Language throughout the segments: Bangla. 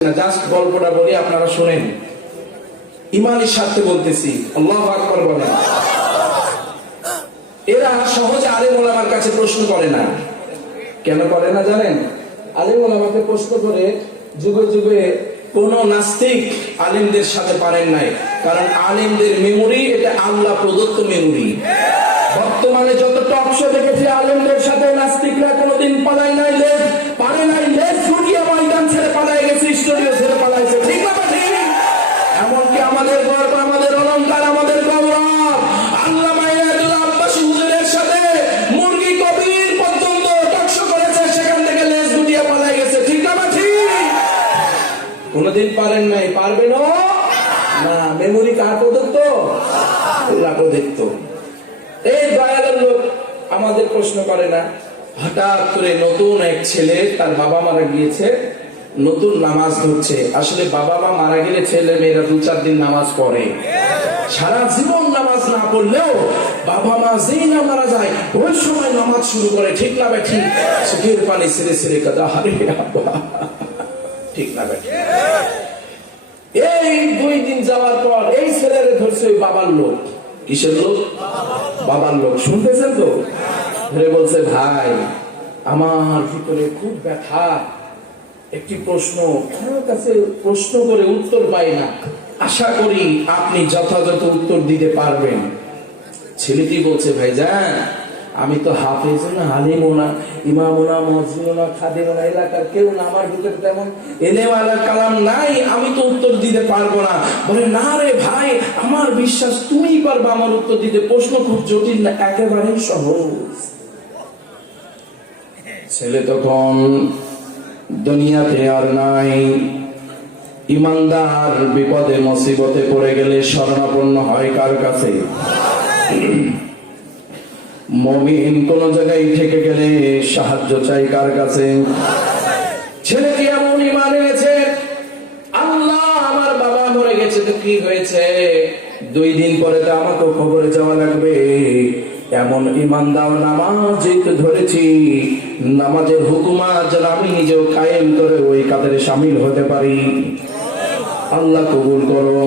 জাস্ট গল্পটা বলি, আপনারা শোনেন। ইমানের স্বার্থে বলতেছি, আল্লাহু আকবার বলেন। এরা সহজে আলেম ওলামার কাছে প্রশ্ন করে না। কেন করে না জানেন? আলেম ওলামাকে প্রশ্ন করে যুগে যুগে কোন নাস্তিক আলেমদের সাথে পারেন নাই, কারণ আলেমদের মেমোরি এটা আল্লাহ প্রদত্ত মেমোরি। বর্তমানে যত টক শো দেখেছি, আলেমদের সাথে নাস্তিকরা কোনোদিন পালায় নাই, পারে নাই, ছুটিয়া ময়দান ছেড়ে পালায় গেছে, স্টুডিও ছেড়ে পালাইছে, ঠিক না? এমনকি আমাদের গর্ব, আমাদের অলংকার, আমাদের গৌরব আল্লামা ইয়াদুল আব্বাসী হুজুরের সাথে মুরগি কবির পর্যন্ত টক শো করেছে, সেখান থেকে লেজ গুটিয়ে পালায় গেছে, ঠিক না? কোনোদিন পারেন নাই, পারবেন না। মেমোরি কার প্রদত্ত? আল্লাহ প্রদত্ত। এই দয়ালের লোক আমাদের প্রশ্ন করে না। হঠাৎ করে নতুন এক ছেলে, তার বাবা মারা গিয়েছে, নতুন নামাজ ধরছে। আসলে বাবা মা মারা গেলে ছেলে মেয়েরা 2-4 দিন নামাজ পড়ে, সারা জীবন নামাজ না পড়লেও বাবা মা যেই না মারা যায় ওই সময় নামাজ শুরু করে, ঠিক না বেঠি? চোখের পানি ছেড়ে ছেড়ে কাঁদা, আরে আব্বা, ঠিক না বেঠি? এই 2 দিন যাওয়ার পর এই ছেলেরে ধরছে ওই বাবার লোক। কিসের লোক? বাবার লোক। শুনতেছেন তো? ধরে বলছে, ভাই আমার ভিতরে খুব ব্যথা, একটি প্রশ্ন আমার কাছে প্রশ্ন করে উত্তর পাই না, আশা করি আপনি যথাযথ উত্তর দিতে পারবেন। ছেলেটি বলছে, ভাই যান, আমি তো হাফেজ না, আলিমও না, ইমামও না, মুয়াজ্জিনও না, খাদেমও না, এলাকার কেউ না, আমার ভিতরে তেমন এলেওয়ালা কালাম নাই, আমি তো উত্তর দিতে পারবো না। বলে, না রে ভাই, আমার বিশ্বাস তুমিই পারবা আমার উত্তর দিতে, প্রশ্ন খুব জটিল না, একেবারেই সহজ। ছেলে তখন দুনিয়াতে আর নাই। ইমানদার বিপদে মুসিবতে পড়ে গেলে শরণাপন্ন হয় কার কাছে? মুমিন কোন জায়গায় থেকে গেলে সাহায্য চাই কার কাছে? ছেলেটি এমন ঈমান এনেছে, আল্লাহ আমার বাবা মরে গেছে তো কি হয়েছে, 2 দিন পরে তো আমাকে কবরে যাওয়া লাগবে, এমন ঈমানদার নামাজ ধরেছি, নামাজের হুকুমাত যেন আমি নিজেও কায়েম করে ওই কাতারে শামিল হতে পারি। আল্লাহ কবুল করো।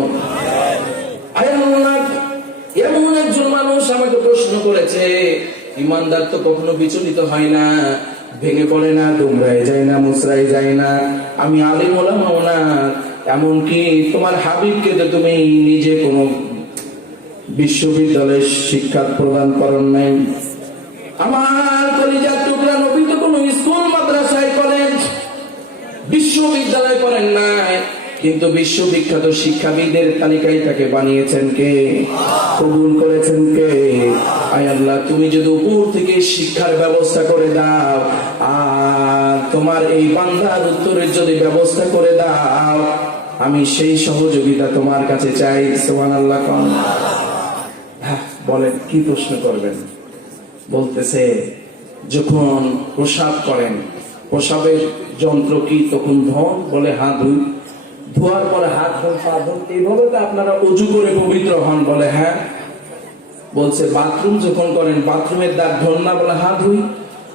এমন একজন মানুষ আমাকে প্রশ্ন করেছে, ইমানদার তো কখনো বিচলিত হয় না, ভেঙে পড়ে না, দুমড়ায় যায় না, মুসরাই যায় না, আমি আলিম ওলামাও না, এমনকি তোমার হাবিবকে তো তুমি নিজে কোনো বিশ্ববিদ্যালয়ে শিক্ষা প্রদান করেন নাই, আমার কলিজার টুকরা নবী তো কোনো স্কুল মাদ্রাসায় কলেজ বিশ্ববিদ্যালয় করেন নাই, কিন্তু বিশ্ববিখ্যাত শিক্ষাবিদের তালিকায় তাকে বানিয়েছেন কে? কবুল করেছেন কে? আয় আল্লাহ, তুমি যদি উপর থেকে শিক্ষার ব্যবস্থা করে দাও আর তোমার এই বান্দার উত্তরের যদি ব্যবস্থা করে দাও, আমি সেই সহযোগিতা তোমার কাছে চাই। সুবহানাল্লাহ। বলেন, কি প্রশ্ন করবেন? বলতেছে, যখন প্রসাব করেন, প্রসাবের যন্ত্র কি তখন ধন? বলে, হ্যাঁ ধুই। ধোয়ার পরে হাত ধন, পা ধন, এইভাবে তো আপনারা উজু করে পবিত্র হন? বলে, হ্যাঁ। বলছে, বাথরুম যখন করেন, বাথরুমের দাঁত ধন না? বলে, হ্যাঁ ধুই।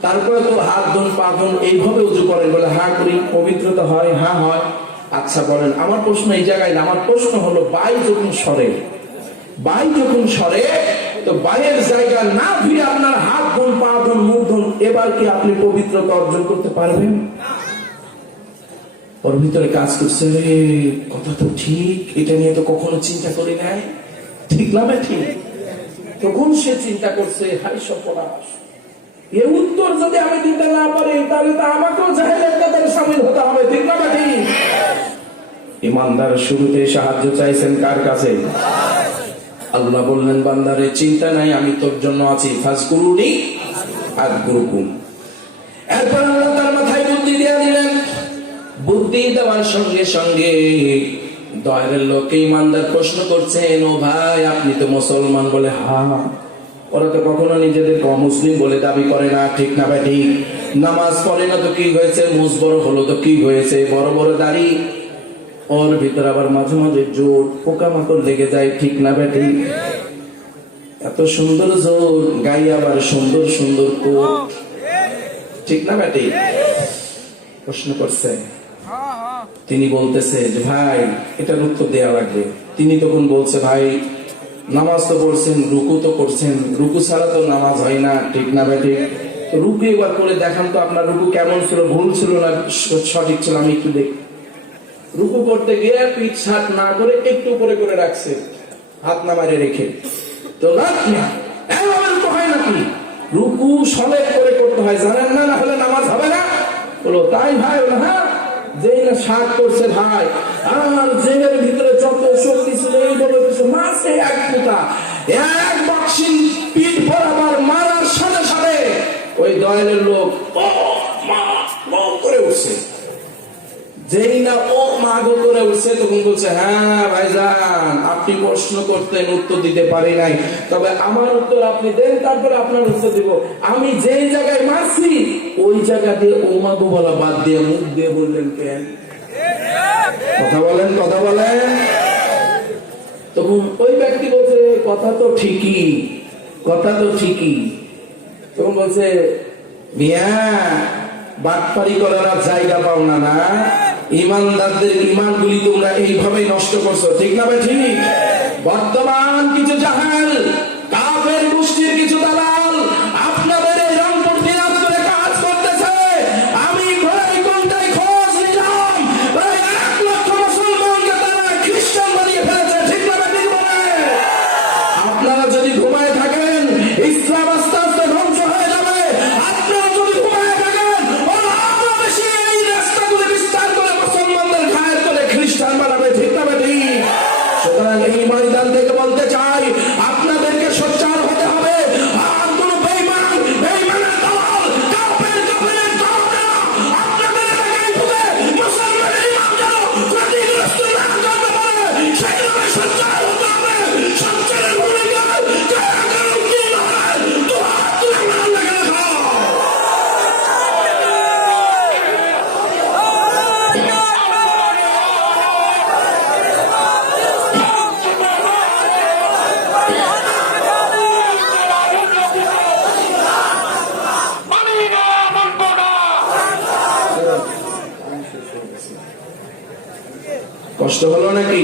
তারপরে তো হাত ধন, পা ধন, এইভাবে উজু করেন? বলে, হ্যাঁ করি। পবিত্রতা হয়? হ্যাঁ হয়। আচ্ছা বলেন, আমার প্রশ্ন এই জায়গায় না, আমার প্রশ্ন হলো, বায়ু যখন সরে, বায়ু যখন সরে, তো বায়ের জায়গা না ধুয়ে আপনার হাত ধন, পা ধন, মুখ ধন, এবার কি আপনি পবিত্রতা অর্জন করতে পারবেন? ওর ভিতরে কাজ করছে, কথা তো ঠিক, এটা নিয়ে তো কখনো চিন্তা করি নাই, ঠিক না ঠিক? তখন সে চিন্তা করছে, হাই সর্বনাশ, এর উত্তর যদি আমি দিতে না পারি তাহলে তো আমাকেও জাহেলের কাতারে শামিল হতে হবে, ঠিক না ঠিক? ইমানদার শুরুতে সাহায্য চাইছেন কার কাছে? আল্লাহ বললেন, বান্দারে চিন্তা নাই, আমি তোর জন্য আছি, ফাজকুরুনি আযকুরকুম। এরপর আল্লাহ তার মাথায় বুদ্ধি দিয়ে দিলেন। বুদ্ধি দেওয়ার সঙ্গে সঙ্গে দয়ালের লোককে ইমানদার প্রশ্ন করছেন, ও ভাই আপনি তো মুসলমান? বলে, হ্যাঁ। ওরা তো কখনো নিজেদের মুসলিম বলে দাবি করে না, ঠিক না ভাই? ঠিক। নামাজ পড়ে না তো কি হয়েছে, মুজ বড় হলো তো কি হয়েছে, বড় বড় দাড়ি, ওর ভিতরে আবার মাঝে মাঝে জোট পোকামাকড় লেগে যায়, ঠিক না বেটি? এত সুন্দর জোর, গাই আবার সুন্দর সুন্দর কোট, ঠিক না বেটি? প্রশ্ন করছে, তিনি বলতেছে যে ভাই এটার উত্তর দেয়া লাগবে। তিনি তখন বলছে ভাই নামাজ তো পড়ছেন, রুকু তো করছেন, রুকু ছাড়া তো নামাজ হয় না, ঠিক না ভাই? ঠিক। রুকু এবার করে দেখান তো আপনার রুকু কেমন ছিল, ভুল ছিল না সঠিক ছিল, আমি একটু দেখি। রুকু করতে গিয়ে পিঠ ছাট না করে একটু উপরে করে রাখছে, হাত না মারে রেখে। তো এভাবে রুকু হয় নাকি? রুকু সমেত করে করতে হয়, জানেন না? না হলে নামাজ হবে না। বলো তাই ভাই? বলো হ্যাঁ। যেই না শাক করছে ভাই, আর জেলের ভিতরে যত শক্তি ছিল এই বলে মাসে এক ফুটা এক বক্সিং পিঠ বরাবর মারার সাথে সাথে ওই দয়ালের লোক ও মা ও করে উঠছে। যেই না ও মা গো করে উঠছে তখন বলছে হ্যাঁ ভাইজান আপনি প্রশ্ন করতেন, উত্তর দিতে পারি নাই, তবে আমার উত্তর আপনি দেন, তারপরে আপনার উত্তর দিব। আমি যেই জায়গায় মারছি ওই জায়গা দিয়ে ও মা গো বলা বাদ দিয়ে মুখ দিয়ে বললেন কেন? কথা বলেন, কথা বলেন। তখন ওই ব্যক্তি বলছে কথা তো ঠিকই, কথা তো ঠিকই। তখন বলছে মিয়া বাটপারি করার আর জায়গা পাও না, না ইমানদারদের ইমান গুলি তোমরা এইভাবেই নষ্ট করছো, ঠিক না ভাই? ঠিক। বর্তমান কিছু জাহাল কাফের গোষ্ঠীর কিছু দালাল আপনাদের এই রংপুর দিনাজপুরে কাজ করতেছে। আমি ঘরে কোনটাই খোঁজ নিলাম, প্রায় 1 লক্ষ মুসলমানকে তারা খ্রিস্টান বানিয়ে ফেলেছে, ঠিক না ভাই? ঠিক বলে আপনারা যদি ঘুমায় থাকেন ইসলাম আস্তে আস্তে ধ্বংস হয়ে যাবে। আপনারা যদি ঘুমায় থাকেন ওরা আরো বেশি এই রাস্তাগুলো বিস্তার করে মুসলমানদের ঘায়ের করে খ্রিস্টান বানাবে, ঠিক না ভাই? ঠিক। সুতরাং এই ময়দান থেকে বলতে চাই আপনাদেরকে সোচ্চার হতে হবে। আর কোন বেঈমান বেঈমানের দালাল কাফের কাফেরের দালালরা আপনাদের এলাকায় ঢুকে মুসলমানের ইমান যেন ক্ষতিগ্রস্ত না করতে পারে সেভাবে সোচ্চার হতে হবে। সোচ্চারের ভূমিকায় কারা কারণ কি হয় দোয়া তুলে মান লেগে রাখো। কষ্ট হলো নাকি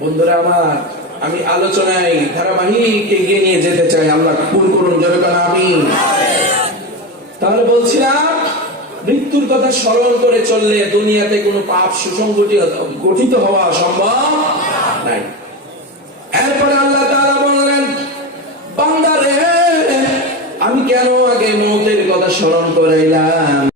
বন্ধুরা আমার? আমি আলোচনায় ধারাবাহিক এগিয়ে নিয়ে যেতে চাই, আল্লাহ কবুল করুন, যাবে কেন আমি। তাহলে বলছিলাম মৃত্যুর কথা স্মরণ করে চললে দুনিয়াতে কোনো পাপ সুসংগঠিত হওয়া সম্ভব নাই। এরপরে আল্লাহ তাআলা বললেন বান্দারে আমি কেন আগে মৌতের কথা স্মরণ করাইলাম?